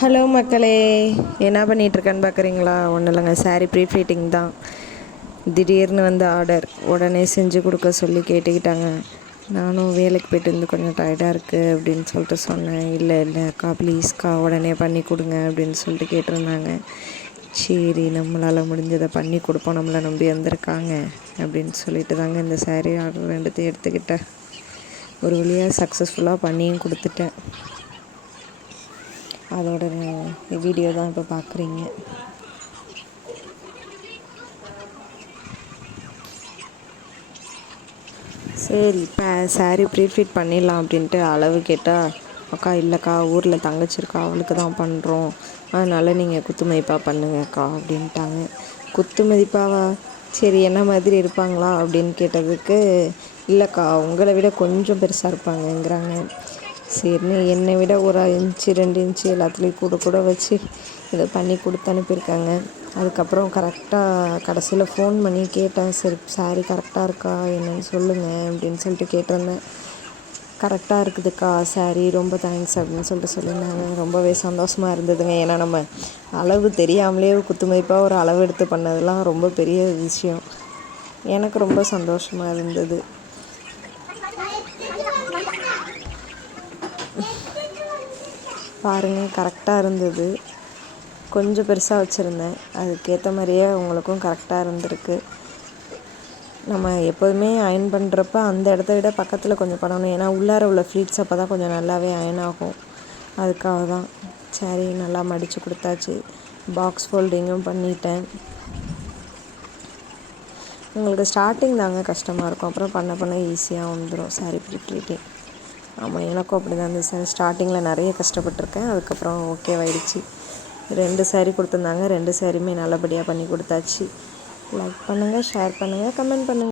Hello மக்களே, என்ன பண்ணிகிட்ருக்கேன்னு பார்க்குறீங்களா? ஒன்றும் இல்லைங்க, சாரீ ப்ரீஃப்ளீட்டிங் தான். திடீர்னு வந்து ஆர்டர் உடனே செஞ்சு கொடுக்க சொல்லி கேட்டுக்கிட்டாங்க. நானும் வேலைக்கு போய்ட்டு வந்து கொஞ்சம் டயர்டாக இருக்குது அப்படின்னு சொல்லிட்டு சொன்னேன். இல்லை இல்லைக்கா ப்ளீஸ்க்கா உடனே பண்ணி கொடுங்க அப்படின்னு சொல்லிட்டு கேட்டிருந்தாங்க. சரி, நம்மளால் முடிஞ்சதை பண்ணி கொடுப்போம், நம்மளை நம்பி வந்திருக்காங்க அப்படின்னு சொல்லிட்டு தாங்க இந்த சாரீ ஆர்டர் ரெண்டுத்தையும் எடுத்துக்கிட்டேன். ஒரு வழியாக சக்ஸஸ்ஃபுல்லாக பண்ணியும் கொடுத்துட்டேன். அதோட வீடியோ தான் இப்போ பார்க்குறீங்க. சரி, இப்போ சாரீ ப்ரீஃபிட் பண்ணிடலாம் அப்படின்ட்டு அளவு கேட்டால், அக்கா இல்லைக்கா ஊரில் தங்கச்சி இருக்கா, அவளுக்கு தான் பண்ணுறோம், அதனால் நீங்கள் குத்து மதிப்பாக பண்ணுங்கக்கா அப்படின்ட்டாங்க. குத்து மதிப்பாவா? சரி, என்ன மாதிரி இருப்பாங்களா அப்படின்னு கேட்டதுக்கு, இல்லைக்கா உங்களை விட கொஞ்சம் பெருசாக இருப்பாங்கங்கிறாங்க. சரின்னு என்னை விட ஒரு இன்ச்சு 2 இன்ச்சு எல்லாத்துலேயும் கூட வச்சு இதை பண்ணி கொடுத்து அனுப்பியிருக்காங்க. அதுக்கப்புறம் கரெக்டாக கடைசியில் ஃபோன் பண்ணி கேட்டேன், சரி சாரீ கரெக்டாக இருக்கா என்னன்னு சொல்லுங்கள் அப்படின்னு சொல்லிட்டு கேட்டிருந்தேன். கரெக்டாக இருக்குதுக்கா சாரீ, ரொம்ப தேங்க்ஸ் அப்படின்னு சொல்லிட்டு சொல்லியிருந்தாங்க. ரொம்பவே சந்தோஷமாக இருந்ததுங்க. ஏன்னா நம்ம அளவு தெரியாமலே குத்து மதிப்பாக ஒரு அளவு எடுத்து பண்ணதெல்லாம் ரொம்ப பெரிய விஷயம். எனக்கு ரொம்ப சந்தோஷமாக இருந்தது. பாருங்கள், கரெக்டாக இருந்தது. கொஞ்சம் பெருசாக வச்சுருந்தேன், அதுக்கேற்ற மாதிரியே உங்களுக்கும் கரெக்டாக இருந்திருக்கு. நம்ம எப்போதுமே அயன் பண்ணுறப்ப அந்த இடத்த விட பக்கத்தில் கொஞ்சம் பண்ணணும். ஏன்னா உள்ளார உள்ள ஃப்ளீட்ஸ் அப்போ தான் கொஞ்சம் நல்லாவே அயன் ஆகும். அதுக்காக தான். சரி, நல்லா மடித்து கொடுத்தாச்சு. பாக்ஸ் ஃபோல்டிங்கும் பண்ணிட்டேன். உங்களுக்கு ஸ்டார்டிங் தாங்க கஷ்டமாக இருக்கும், அப்புறம் பண்ண ஈஸியாக வந்துடும் சாரீ ப்ரீஃப்ளீட்டிங். ஆமாம், எனக்கும் அப்படி தான் இருந்துச்சு. ஸ்டார்டிங்கில் நிறைய கஷ்டப்பட்டிருக்கேன், அதுக்கப்புறம் ஓகேவாயிடுச்சு. 2 சாரீ கொடுத்துருந்தாங்க, 2 சாரியுமே நல்லபடியாக பண்ணி கொடுத்தாச்சு. லைக் பண்ணுங்கள், ஷேர் பண்ணுங்கள், கமெண்ட் பண்ணுங்கள்.